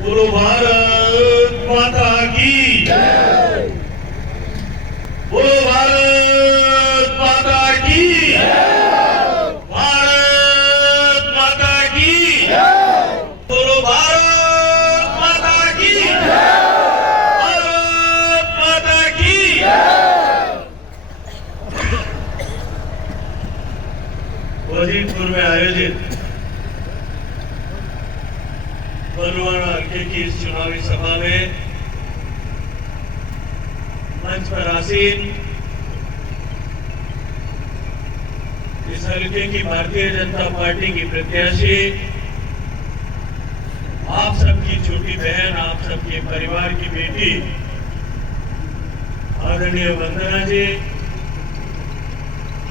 बोलो भारत माता की, बोलो भारत माता की, भारत माता की, बोलो भारत माता की, भारत माता की। वजीरपुर में आयोजित बलवाना हल्के की इस चुनावी सभा में मंच पर आसीन इस हल्के की भारतीय जनता पार्टी की प्रत्याशी, आप सबकी छोटी बहन, आप सबके परिवार की बेटी आदरणीय वंदना जी,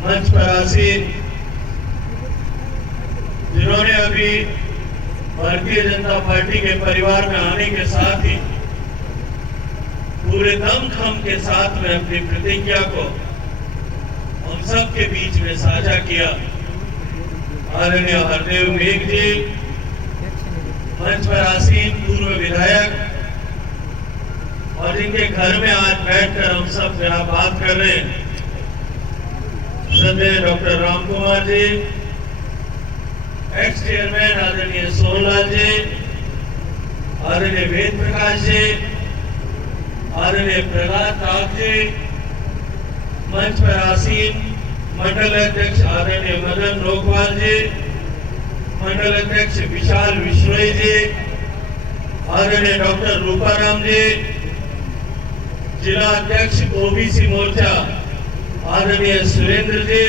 मंच पर आसीन जिन्होंने अभी भारतीय जनता पार्टी के परिवार में आने के साथ ही पूरे दमखम के साथ में अपनी प्रतिज्ञा को हम सब के बीच में साझा किया। आदरणीय हरदेव मेघ जी, मंच पर आसीन पूर्व विधायक और जिनके घर में आज बैठकर हम सब जहां बात कर रहे हैं, श्रद्धेय doctor Ram Kumar ji, x chairman आदरणीय सोनलाल जी, आदरणीय वेद प्रकाश जी, आदरणीय प्रहलाद ताप जी, मंच पर आसीन मंडल अध्यक्ष आदरणीय मदन लोकवाल जी, मंडल अध्यक्ष विशाल विश्नोई जी, आदरणीय डॉक्टर रूपाराम जी, जिला अध्यक्ष ओबीसी मोर्चा आदरणीय सुरेंद्र जी,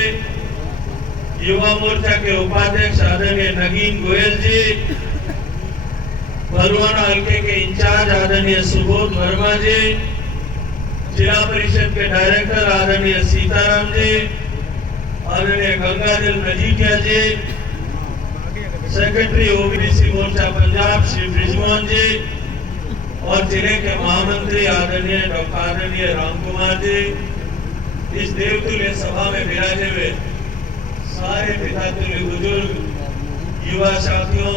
युवा मोर्चा के उपाध्यक्ष आदरणीय नगीन गोयल जी, बलवाना हल्के के इंचार्ज आदरणीय सुबोध वर्मा जी, जिला परिषद के डायरेक्टर आदरणीय सीताराम जी, आदरणीय गंगाजल मजीठिया जी, सेक्रेटरी ओबीसी मोर्चा पंजाब श्री ब्रिजमोहन जी और जिले के महामंत्री आदरणीय डॉक्टर आदरणीय राम कुमार जी, इस देवतुल्य सभा में विराजे हुए सारे पितातुल्य बुजुर्ग, युवा साथियों,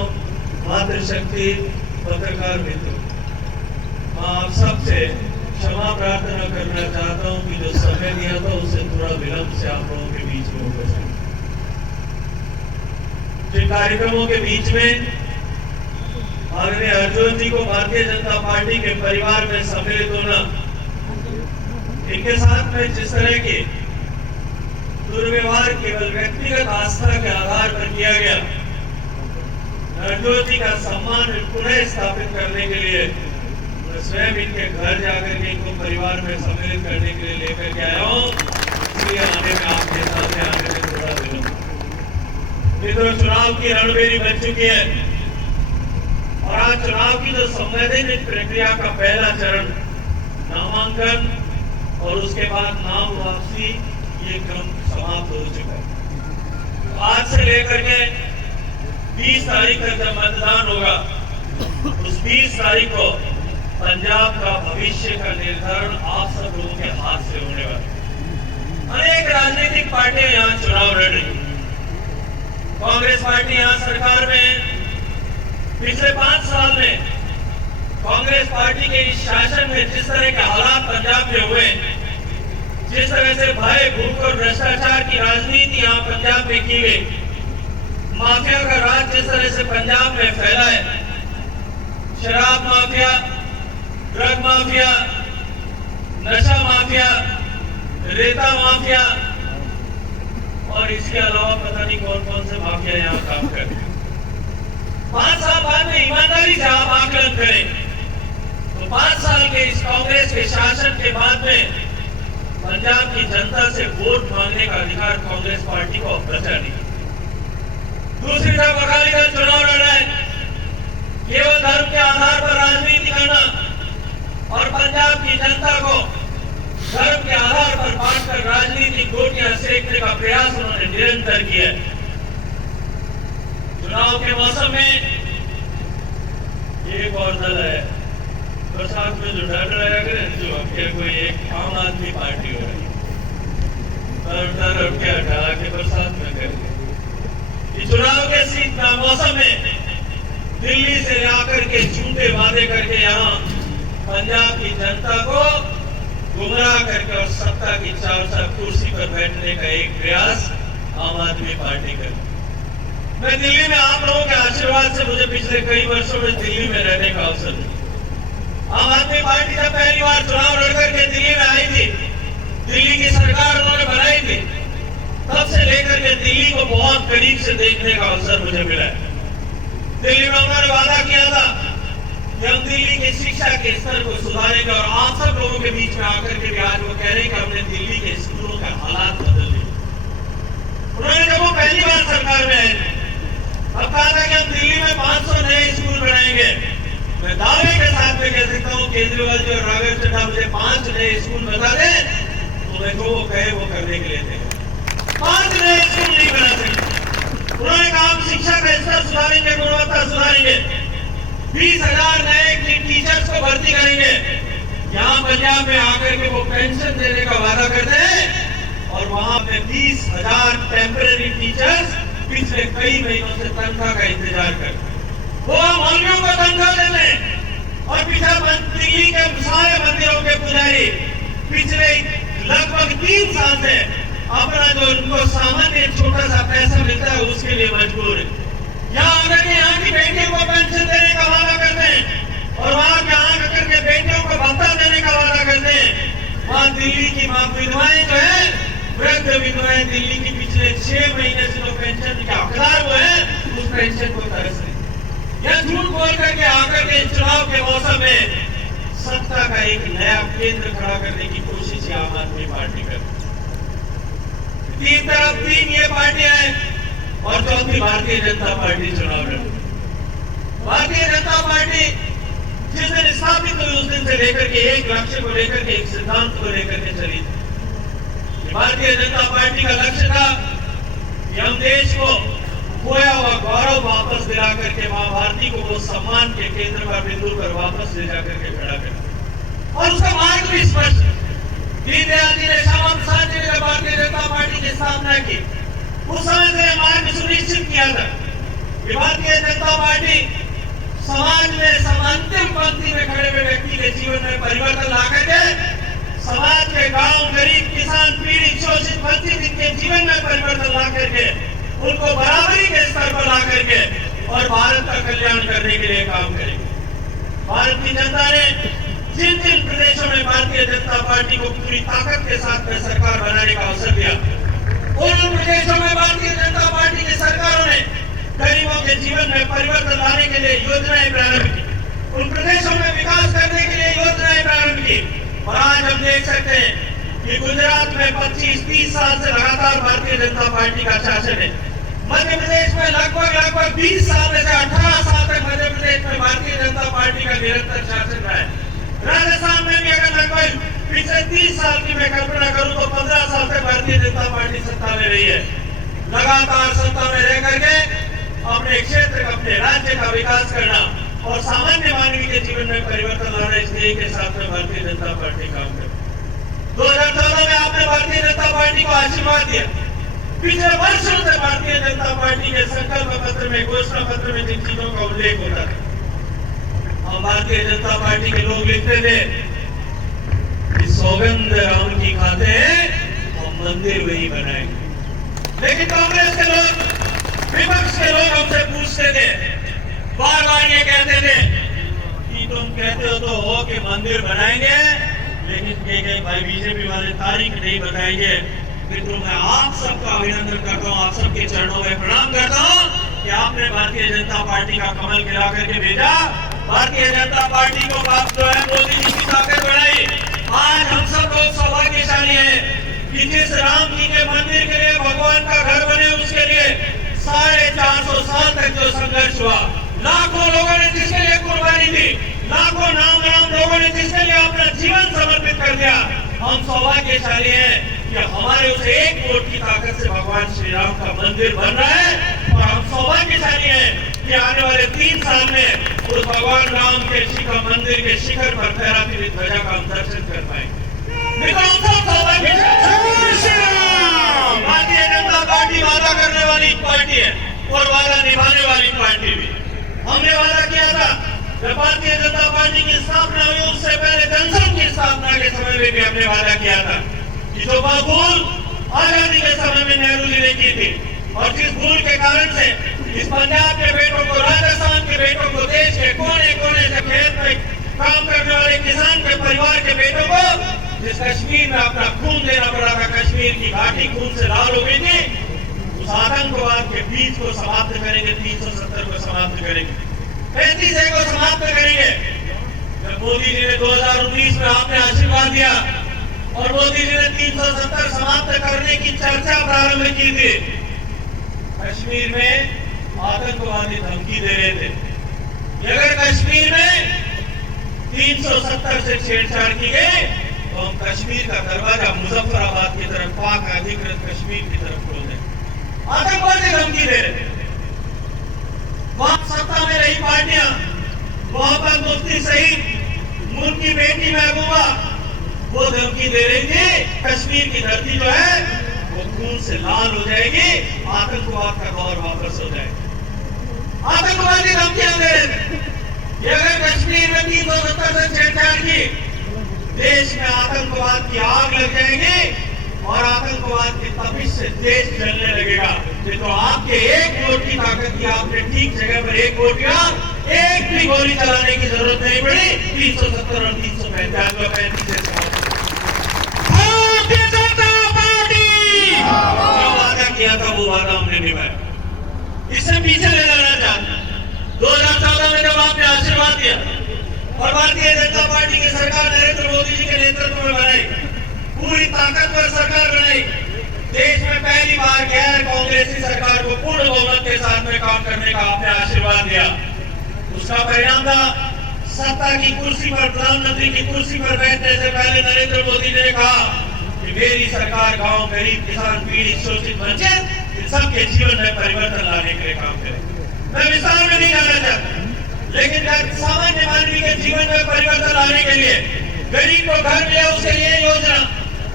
मातृशक्ति, पत्रकार मित्रों, मैं आप सबसे क्षमा प्रार्थना करना चाहता हूं कि जो समय दिया था उससे थोड़ा विलंब से आप लोगों के बीच में उपस्थित। जिन कार्यक्रमों के बीच में आदरणीय अर्जुन जी को भारतीय जनता पार्टी के परिवार में सम्मिलित होना, इनके साथ में जिस तरह के दुर्व्यवहार केवल व्यक्तिगत आस्था के आधार पर किया गया, नरजोत जी का सम्मान पुनः स्थापित करने के लिए मैं स्वयं इनके घर जाकर के इनको परिवार में सम्मिलित करने के लिए लेकर के आया हूँ। इसलिए आने में आपके सामने आने में थोड़ा विलंब। मित्रों, चुनाव की रणभेरी बन चुकी है और आज चुनाव की जो संवैधानिक प्रक्रिया का पहला चरण नामांकन और उसके बाद नाम वापसी, ये क्रम समाप्त हो चुका है। आज से लेकर के 20 तारीख तक जब मतदान होगा, उस 20 तारीख को पंजाब का भविष्य का निर्धारण आप सब लोगों के हाथ से होने वाला है। अनेक राजनीतिक पार्टियां यहाँ चुनाव लड़ रही हैं। कांग्रेस पार्टी यहाँ सरकार में पिछले 5 साल में कांग्रेस पार्टी के इस शासन में जिस तरह के हालात पंजाब में हुए, जिस तरह से भय, भूख और भ्रष्टाचार की राजनीति यहाँ पंजाब में की गई, माफिया का राज जिस तरह से पंजाब में फैला है, शराब माफिया, ड्रग माफिया, नशा माफिया, रेता माफिया और इसके अलावा पता नहीं कौन कौन से माफिया यहाँ काम करते हैं। 5 साल बाद में ईमानदारी से आप आकलन करें तो 5 साल के इस कांग्रेस के शासन के बाद में पंजाब की जनता से वोट मांगने का अधिकार कांग्रेस पार्टी को बचा नहीं। दूसरी तरफ अकाली दल चुनाव लड़ रहा है, केवल धर्म के आधार पर राजनीति करना और पंजाब की जनता को धर्म के आधार पर बांटकर राजनीतिक गोटियां सेकने का प्रयास उन्होंने निरंतर किया है। चुनाव के मौसम में एक और दल है बरसात में जो डर रहा है, जो अब कोई एक आम आदमी पार्टी हो रही है, क्या ढा के बरसात में करेंगे। चुनाव के मौसम में दिल्ली करके झूठे वादे करके यहाँ पंजाब की जनता को गुमराह करके और सत्ता की चार कुर्सी पर बैठने का एक प्रयास आम आदमी पार्टी कर। मैं दिल्ली में आप लोगों के आशीर्वाद से मुझे पिछले कई वर्षों में दिल्ली में रहने का अवसर मिला। आम आदमी पार्टी जब पहली बार चुनाव लड़कर के दिल्ली में आई थी, दिल्ली की सरकार उन्होंने बनाई थी, तब से लेकर के दिल्ली को बहुत करीब से देखने का अवसर मुझे मिला है। दिल्ली में उन्होंने वादा किया था कि हम दिल्ली की शिक्षा के स्तर को सुधारेंगे और आप सब लोगों के बीच में आकर के भी आज वो कह रहे हैं कि हमने दिल्ली के स्कूलों का हालात बदल दिए। उन्होंने जब वो पहली बार सरकार में आए, अब कहा था कि हम दिल्ली में 500 नए स्कूल बनाएंगे। मैं दावे के साथ में कह सकता हूँ केजरीवाल जी और राघव चड्ढा मुझे 5 नए स्कूल बता दें तो मैं वो कहे वो करने के लिए थे। 5 नए स्कूल नहीं बना सकते। उन्होंने कहा हम शिक्षा का स्तर सुधारेंगे, गुणवत्ता सुधारेंगे, 20,000 नए टीचर्स को भर्ती करेंगे। यहाँ पंजाब में आकर के वो पेंशन देने का वादा करते हैं और वहां पे 20,000 टेम्पररी टीचर्स पिछले कई महीनों से तनख्वाह का इंतजार कर, वो मौलवियों को तनख्वाह दे दें और पिछले दिल्ली के सारे मंदिरों के पुजारी पिछले लगभग 3 साल से अपना जो उनको सामान्य छोटा सा पैसा मिलता है उसके लिए मजबूर है। यहाँ आकर के यहाँ की बेटियों को पेंशन देने का वादा करते हैं और वहाँ आकर के बेटियों को भत्ता देने का वादा करते हैं। वहाँ दिल्ली की माँ विधवाएं जो है, वृद्ध विधवाएं दिल्ली की पिछले 6 महीने से जो पेंशन के हकदार हुए हैं उस पेंशन को तरस रही। यह झूठ बोल करके आकर के चुनाव के मौसम में सत्ता का एक नया केंद्र खड़ा करने की कोशिश आम आदमी पार्टी कर। तीन तरफ 3 ये पार्टियां हैं और चौथी भारतीय जनता पार्टी चुनाव लड़ी। भारतीय जनता पार्टी जिस दिन स्थापित हुई उस दिन से लेकर के एक लक्ष्य को लेकर के, एक सिद्धांत को लेकर के चली थी। भारतीय जनता पार्टी का लक्ष्य था कि हम देश को खोया हुआ गौरव वापस दिला करके मां भारती को वो सम्मान के केंद्र पर बिंदु पर वापस ले जाकर के खड़ा कर और उसका मार्ग भी स्पष्ट। दीनदयाल जी ने, श्यामा प्रसाद जी ने भारतीय जनता पार्टी की स्थापना की, उस समय से मार्ग सुनिश्चित किया था कि भारतीय जनता पार्टी समाज में अंतिम पंक्ति में खड़े हुए व्यक्ति के जीवन में परिवर्तन ला करके समाज के गांव, गरीब, किसान, पीड़ित, शोषित, वंचित इनके जीवन में परिवर्तन ला करके उनको बराबरी के स्तर पर ला करके और भारत का कल्याण करने के लिए काम करेंगे। भारत की जनता ने जिन जिन प्रदेशों में भारतीय जनता पार्टी को पूरी ताकत के साथ में सरकार बनाने का अवसर दिया, उन प्रदेशों में भारतीय जनता पार्टी की सरकारों ने गरीबों के जीवन में परिवर्तन लाने के लिए योजनाएं प्रारंभ की, उन प्रदेशों में विकास करने के लिए योजनाएं प्रारंभ की। और आज हम देख सकते हैं कि गुजरात में 25-30 साल से लगातार भारतीय जनता पार्टी का शासन है। मध्य प्रदेश में लगभग 20 साल में से 18 साल तक मध्य प्रदेश में भारतीय जनता पार्टी का निरंतर शासन रहा है। राजस्थान में भी अगर लगभग पिछले 30 साल की मैं कल्पना करूं तो 15 साल तक भारतीय जनता पार्टी सत्ता में रही है। लगातार सत्ता में रह करके अपने क्षेत्र, अपने राज्य का विकास करना और सामान्य मानवीय के जीवन में परिवर्तन लाना, इस ध्येय के साथ में भारतीय जनता पार्टी काम कर। 2014 में आपने भारतीय जनता पार्टी को आशीर्वाद दिया। पिछले वर्षों से भारतीय जनता पार्टी के संकल्प पत्र में, घोषणा पत्र में जिन चीजों का उल्लेख होता था, हम भारतीय जनता पार्टी के लोग लिखते थे कि सौगंध राम की खाते हैं, हम मंदिर वही बनाएंगे। लेकिन कांग्रेस के लोग, विपक्ष के लोग हमसे पूछते थे, बार बार ये कहते थे कि तुम कहते हो तो हो कि मंदिर बनाएंगे, लेकिन भाई बीजेपी वाले तारीख नहीं बताएंगे। तो मैं आप सबका अभिनंदन करता हूँ, आप सबके चरणों में प्रणाम करता हूँ कि आपने भारतीय जनता पार्टी का कमल खिला करके भेजा। भारतीय जनता पार्टी को आप जो है मोदी जी की ताकत बढ़ाई। आज हम सब लोग सौभाग्यशाली हैं कि जिस राम जी के मंदिर के लिए, भगवान का घर बने, उसके लिए 450 साल तक जो संघर्ष हुआ, लाखों लोगों ने जिसके लिए कुर्बानी दी, लाखों नाम लोगों ने जिसके लिए अपना जीवन समर्पित कर दिया, हम सौभाग्यशाली हैं कि हमारे उस एक वोट की ताकत से भगवान श्री राम का मंदिर बन रहा है। और हम सौभाग्यशाली हैं कि आने वाले 3 साल में उस भगवान राम के शिखर मंदिर के शिखर पर फहराती हुई ध्वजा का हम दर्शन कर पाएंगे। भारतीय जनता पार्टी वादा करने वाली पार्टी है और वादा निभाने वाली पार्टी भी। हमने वादा किया था जब भारतीय जनता पार्टी की स्थापना हुई उससे पहले जनसंघ की स्थापना के समय में भी हमने वादा किया था कि जो भूल आजादी के समय में नेहरू जी ने की थी और जिस भूल के कारण से इस पंजाब के बेटों को, राजस्थान के बेटों को, देश के कोने कोने से खेत में काम करने वाले किसान के परिवार के बेटों को जिस कश्मीर में अपना खून देना पड़ा था, कश्मीर की घाटी खून से लाल हो गई थी, उस आतंकवाद के बीज को समाप्त करेंगे, 370 को समाप्त करेंगे, 35 को समाप्त करेंगे। जब मोदी जी ने 2019 में आपने आशीर्वाद दिया और मोदी जी ने 370 समाप्त करने की चर्चा प्रारंभ की थी, कश्मीर में आतंकवादी धमकी दे रहे थे कि अगर कश्मीर में 370 से छेड़छाड़ की गई तो हम कश्मीर का दरवाजा मुजफ्फराबाद की तरफ, पाक अधिकृत कश्मीर की तरफ खोल दें। आतंकवादी धमकी दे रहे थे। वहां सत्ता में रही पार्टियां, वहां पर मुफ्ती सईद, उनकी बेटी महबूबा, वो धमकी दे रही थी कश्मीर की धरती जो है वो खून से लाल हो जाएगी, आतंकवाद का दौर वापस हो जाएगा। आतंकवादी धमकियां दे रहे थे कि अगर कश्मीर में 370 से छेड़छाड़ की, देश में आतंकवाद की आग लग जाएगी और आतंकवाद की तपिश से देश जलने लगेगा। ये तो आपके एक वोट की ताकत की, आपने ठीक जगह पर एक वोट दिया, एक भी गोली चलाने की जरूरत नहीं पड़ी। 370 और 335 भारतीय जनता पार्टी जो वादा किया था वो वादा हमने निभाया। इससे पीछे ले जाना चाहते 2014 में जब आपने आशीर्वाद दिया और भारतीय जनता पार्टी की सरकार नरेंद्र मोदी जी के नेतृत्व में बनाई, पूरी ताकतवर सरकार बनाई, देश में पहली बार गैर कांग्रेसी सरकार को पूर्ण बहुमत के साथ में काम करने का आपने आशीर्वाद दिया। उसका परिणाम था सत्ता की कुर्सी पर, प्रधानमंत्री की कुर्सी पर बैठने से पहले नरेंद्र मोदी ने कहा कि मेरी सरकार गांव, गरीब, किसान, पीड़ित, शोषित, वंचित इन सबके जीवन में परिवर्तन लाने के लिए काम करे। मैं विस्तार में नहीं जाना चाहता, लेकिन सामान्य मानवी के जीवन में परिवर्तन लाने के लिए, गरीब को घर मिले उसके लिए योजना,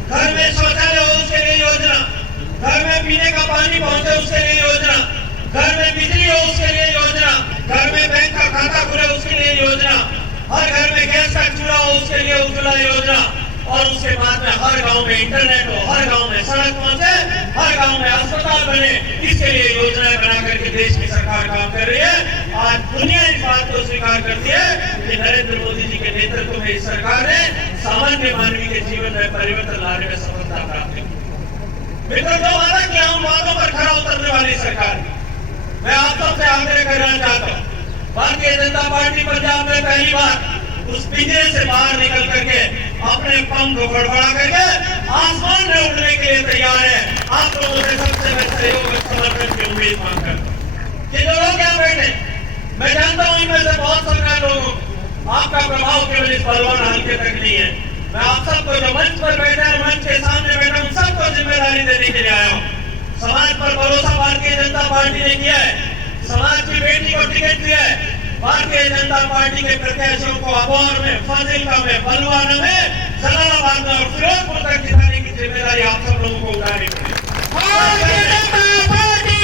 घर में शौचालय हो उसके लिए योजना, घर में पीने का पानी पहुंचे उसके लिए योजना, घर में बिजली हो उसके लिए योजना, घर में बैंक का खाता खुले उसके लिए योजना, हर घर में गैस का चूल्हा हो उसके लिए उज्ज्वला योजना, और उसके बाद में हर गांव में इंटरनेट हो, हर गांव में सड़क पहुंचे, हर गांव में अस्पताल बने, इसके लिए योजनाएं बना करके देश की सरकार काम कर रही है। आज दुनिया इस बात को स्वीकार करती है कि नरेंद्र मोदी जी के नेतृत्व में इस सरकार ने सामान्य मानवी के जीवन में परिवर्तन लाने में सफलता प्राप्त की। मित्रों, जो वादा किया उन वादों पर खरा उतरने वाली सरकार, मैं आप सबसे आग्रह करना चाहता हूँ, भारतीय जनता पार्टी पंजाब में पहली बार उस पिंजरे से बाहर निकल करके अपने पंख फड़फड़ा करके आसमान में उड़ने के लिए तैयार है। आप लोगों से सबसे मैं सहयोग और समर्थन की उम्मीद मांगता हूं कि जो लोग यहाँ बैठे, मैं जानता हूं इनमें से बहुत संख्या लोगों, आपका प्रभाव केवल इस बलवान हल्के तक नहीं है। मैं आप सबको जो मंच पर बैठे हैं, मंच के सामने बैठे, उन सबको जिम्मेदारी देने के लिए आया हूँ। समाज पर भरोसा भारतीय जनता पार्टी ने किया है, समाज की बेटी को टिकट दिया है। भारतीय जनता पार्टी के प्रत्याशियों को अबोहर में, फाजिल्का में, बलवाना में, जलालाबाद में और फिरोजपुर तक जिताने की जिम्मेदारी आप सब लोगों को उठानी पड़ेगी। भारतीय जनता पार्टी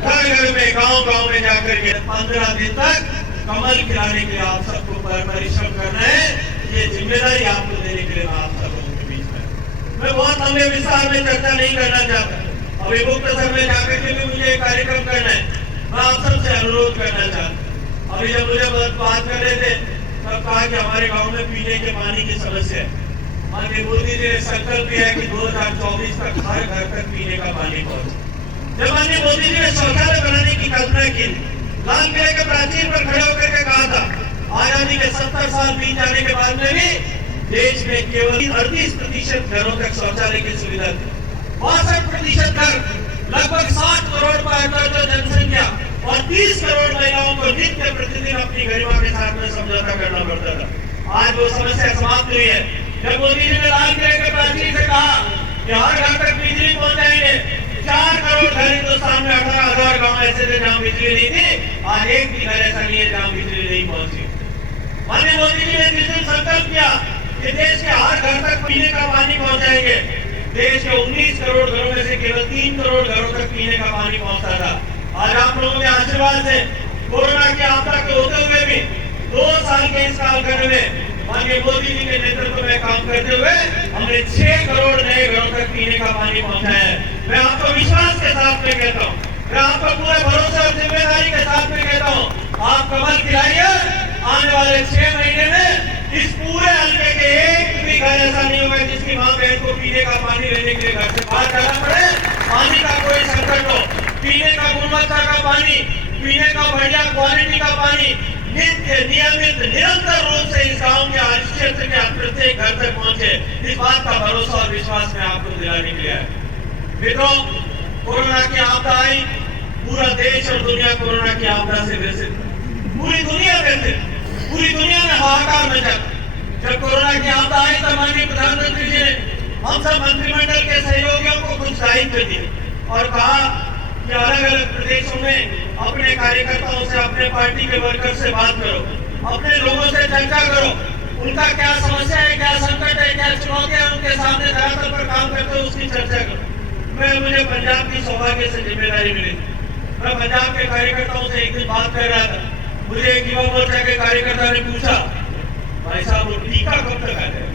घर घर में, गांव गांव में जाकर के 15 दिन तक कमल खिलाने के लिए आप सबको परिश्रम करना है। ये जिम्मेदारी आपको देने के लिए मैं आप सब लोगों के बीच में, मैं बहुत लंबे विस्तार में चर्चा नहीं करना चाहता। अभी मुक्तसर में जाकर के भी मुझे एक कार्यक्रम करना है। मैं आप सबसे अनुरोध करना चाहता हूँ। अभी जब मुझे बात कर रहे थे तब कहा कि हमारे गांव में पीने के पानी की समस्या है। माननीय मोदी जी ने संकल्प किया है कि 2024 तक हर घर तक पीने का पानी पहुंचे। जब माननीय मोदी जी ने शौचालय बनाने की कल्पना की, लाल किले के प्राचीर पर खड़े होकर के कहा था, आजादी के 70 साल बीत जाने के बाद में भी देश में केवल 38% घरों तक शौचालय की सुविधा थी। 62% घर, लगभग 60 करोड़ पर जनसंख्या और 30 करोड़ महिलाओं को नित्य प्रतिदिन अपनी गरिमा के साथ में समझौता करना पड़ता था। आज वो समस्या समाप्त हुई है। जब मोदी जी ने लाल किले के प्राचीर से कहा कि हर घर तक बिजली पहुंचाएंगे, 4 करोड़ घर हिंदुस्तान में 18,000 गांव ऐसे थे जहां बिजली नहीं थी। आज एक भी घर ऐसा नहीं है जहां बिजली नहीं पहुंची। माननीय मोदी जी ने जिस दिन संकल्प किया कि देश के हर घर तक पीने का पानी पहुंचाएंगे, देश के 19 करोड़ घरों में से केवल 3 करोड़ घरों तक पीने का पानी पहुंचता था। आज आप लोगों के आशीर्वाद से कोरोना की आपदा के होते हुए भी 2 साल के इस कालखंड में माननीय मोदी जी के नेतृत्व में काम करते हुए हमने 6 करोड़ नए घरों तक पीने का पानी पहुंचाया है। मैं आपको विश्वास के साथ में कहता हूँ, मैं आपको पूरे भरोसे और जिम्मेदारी के साथ में कहता हूँ, आप कमल खिलाइए। आने वाले 6 महीने में इस पूरे हल्के के एक भी घर ऐसा नहीं होगा जिसकी मां बहन को पीने का पानी लेने के लिए घर से बाहर जाना पड़े। पानी का कोई संकट हो, पीने का गुणवत्ता का पानी, पीने का बढ़िया क्वालिटी का पानी नित्य नियमित निरंतर रूप से इस गांव के आज क्षेत्र के प्रत्येक घर तक पहुंचे, इस बात का भरोसा और विश्वास में आपको दिलाने के लिए है। मित्रों, कोरोना की आपदा आई, पूरा देश और दुनिया कोरोना की आपदा से ग्रसित, पूरी दुनिया ग्रसित, पूरी दुनिया में हाहाकार मचा। जब कोरोना की आपदा आई तब माननीय प्रधानमंत्री जी ने हम सब मंत्रिमंडल के सहयोगियों को कुछ दायित्व दिए और कहा कि अलग अलग प्रदेशों में अपने कार्यकर्ताओं से, अपने पार्टी के वर्कर से बात करो, अपने लोगों से चर्चा करो, उनका क्या समस्या है, क्या संकट है, क्या चुनौतियां हैं, उनके सामने धरातल पर काम करते हो उसकी चर्चा करो। मुझे पंजाब की सौभाग्य से जिम्मेदारी मिली। मैं पंजाब के कार्यकर्ताओं से एक दिन बात कर रहा था, मुझे एक युवा मोर्चा के कार्यकर्ता ने पूछा, भाई साहब वो टीका कब तक आ जाएगा?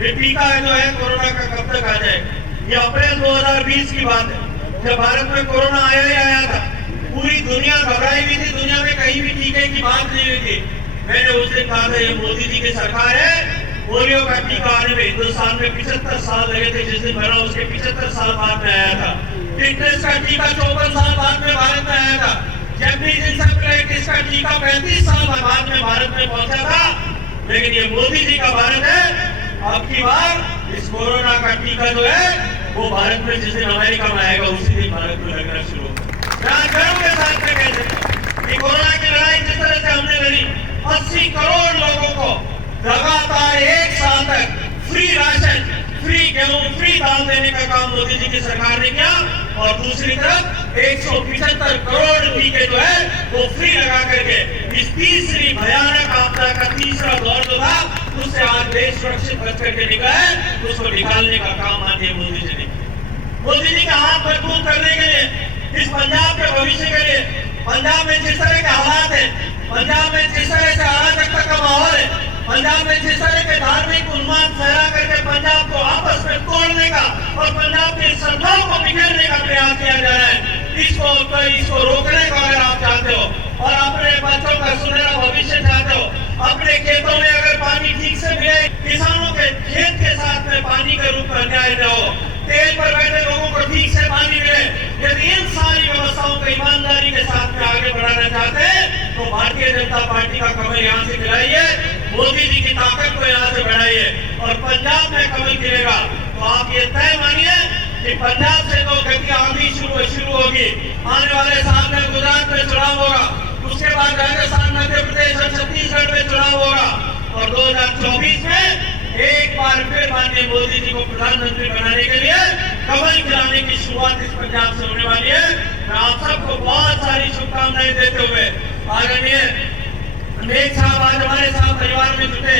ये टीका जो है कोरोना का कब तक आ जाएगा? ये अप्रैल 2020 की बात है, जब भारत में कोरोना आया ही आया था। पूरी दुनिया घबराई हुई थी, दुनिया में कहीं भी टीके की बात नहीं हुई थी। मैंने उस दिन कहा था ये मोदी जी की सरकार है, पोलियो का टीका आने में हिंदुस्तान में 75 साल लगे थे। जिस दिन बना उसके 75 साल बाद में आया था। टिटनेस का टीका 54 साल बाद में भारत में आया था। जैपनीज इंसेफ्लाइटिस का टीका 35 साल बाद में भारत में पहुंचा था। लेकिन ये मोदी जी का भारत है। अब की बार इस कोरोना का टीका जो है वो भारत में जिस दिन अमेरिका में आएगा उसी दिन भारत में लगना शुरू होगा। गर्व के साथ में कह सकते कि कोरोना की लड़ाई जिस तरह से हमने लड़ी, 80 करोड़ लोगों को लगातार 1 साल तक फ्री राशन, फ्री गेहूं, फ्री दाल देने का काम मोदी जी की सरकार ने किया। और दूसरी तरफ 175 करोड़ टीके जो है वो फ्री लगा करके इस तीसरी भयानक आपदा का तीसरा दौर जो था उससे आज देश सुरक्षित बच करके निकला है, उसको निकालने का काम माननीय मोदी जी ने। मोदी जी का हाथ मजबूत करने के लिए, इस पंजाब के भविष्य के लिए, पंजाब में जिस तरह के हालात है, पंजाब में जिस तरह से अराजकता का माहौल है, पंजाब में जिस तरह के धार्मिक उन्माद फैला करके पंजाब को आपस में तोड़ने का और पंजाब की श्रद्धाओं को बिखेरने का प्रयास किया जा रहा है, इसको रोकने का अगर आप चाहते हो और अपने बच्चों का सुनहरा भविष्य चाहते हो, अपने खेतों में अगर पानी ठीक से मिले, किसानों के खेत के साथ में पानी के रूप में अन्याय न हो, तेल पर बैठे लोगों को ठीक से पानी मिले, यदि इन सारी व्यवस्थाओं को ईमानदारी के साथ में आगे बढ़ाना चाहते हैं तो भारतीय जनता पार्टी का कमल यहाँ से खिलाइए, मोदी जी की ताकत को यहाँ से बढ़ाइए और पंजाब में कमल खिलेगा। तो आप ये तय मानिए कि पंजाब से तो गति आंधी शुरू होगी। आने वाले साल में गुजरात में चुनाव होगा, उसके बाद राजस्थान, मध्य प्रदेश और छत्तीसगढ़ में चुनाव होगा और 2024 में एक बार फिर माननीय मोदी जी को प्रधानमंत्री बनाने के लिए कमल खिलाने की शुरुआत इस पंजाब से होने वाली है। मैं आप सबको बहुत सारी शुभकामनाएं देते हुए आदरणीय नेक साहब आज हमारे साथ परिवार में जुटे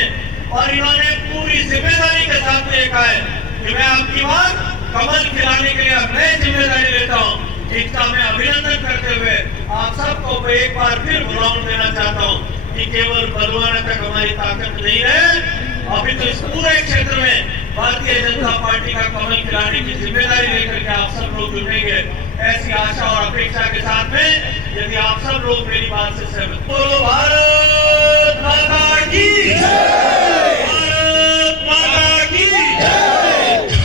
और इन्होंने पूरी जिम्मेदारी के साथ में कहा है कि मैं आपकी बात कमल खिलाने के लिए मैं जिम्मेदारी लेता हूँ। इसका मैं अभिनंदन करते हुए आप सबको एक बार फिर बुलाव देना चाहता हूँ कि केवल बलवाना तक हमारी ताकत नहीं है, अभी तो इस पूरे क्षेत्र में भारतीय जनता पार्टी का कमल खिलाने की जिम्मेदारी लेकर के आप सब लोग जुटेंगे। ऐसी आशा और अपेक्षा के साथ में यदि आप सब लोग मेरी बात से सहमत, बोलो भारत माता की जय, भारत माता की जय।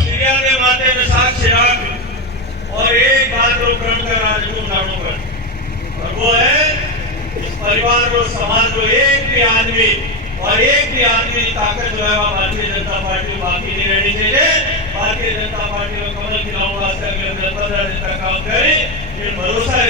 इंडिया के माथे में साक्षी राख और एक बात को ग्रहण कर राजपूत नामों पर, और वो है इस परिवार को, समाज को एक भी आदमी की ताकत जो है वह भारतीय जनता पार्टी को बाकी नहीं रहनी चाहिए। भारतीय जनता पार्टी को कमल खिलाऊंगा, 15 दिन तक काम करें, ये भरोसा है।